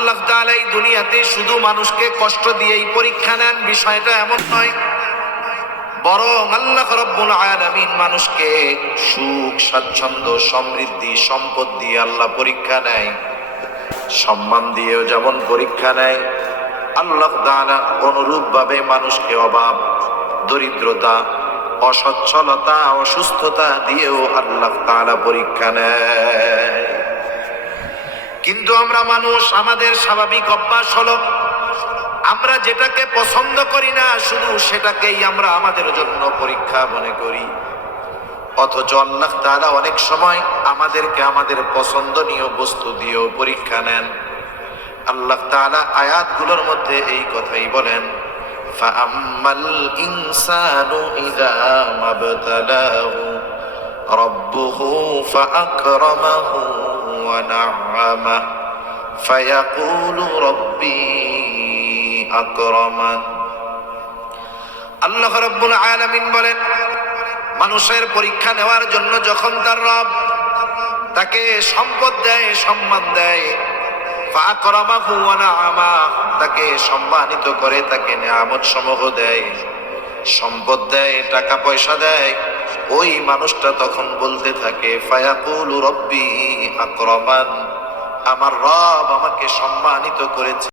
আল্লাহ তাআলা এই দুনিয়াতে শুধু মানুষকে কষ্ট দিয়েই পরীক্ষা নেন, বিষয়টা এমন নয়। বরং আল্লাহ রাব্বুল আলামিন মানুষকে সুখ, স্বাচ্ছন্দ্য, সমৃদ্ধি, সম্পদ দিয়ে আল্লাহ পরীক্ষা নেয়। সম্মান দিয়েও যেমন পরীক্ষা নেয়, আল্লাহ তাআলা অনুরূপ ভাবে মানুষকে অভাব, দরিদ্রতা, অসচ্ছলতা, অসুস্থতা দিয়েও আল্লাহ তাআলা পরীক্ষা নেয়। কিন্তু আমরা মানুষ, আমাদের স্বাভাবিক অভ্যাস হলো আমরা যেটাকে পছন্দ করি না শুধু সেটাকেই আমরা আমাদের জন্য পরীক্ষা মনে করি। অথচ আল্লাহ তাআলা অনেক সময় আমাদেরকে আমাদের পছন্দনীয় বস্তু দিয়েও পরীক্ষা নেন। আল্লাহ তাআলা আয়াতগুলোর মধ্যে এই কথাই বলেন, ফাআম্মাল ইনসানু ইযা মাবতালাহু রাব্বুহু ফাআকরামাহু ওয়া না'আমাহু ফায়াকুলু রাব্বি আকরামান। আল্লাহ রাব্বুল আলামিন বলেন, মানুষের পরীক্ষা নেওয়ার জন্য যখন তার রব তাকে সম্পদ দেয়, সম্মান দেয়, ফাআকরামাহু ওয়া না'আমাহু, তাকে সম্মানিত করে, তাকে নিয়ামত সমূহ দেয়, সম্পদ দেয়, টাকা পয়সা দেয়, ওই মানুষটা তখন বলতে থাকে ফায়াকুলু রাব্বি আকরামান, আমার রব আমাকে সম্মানিত করেছে।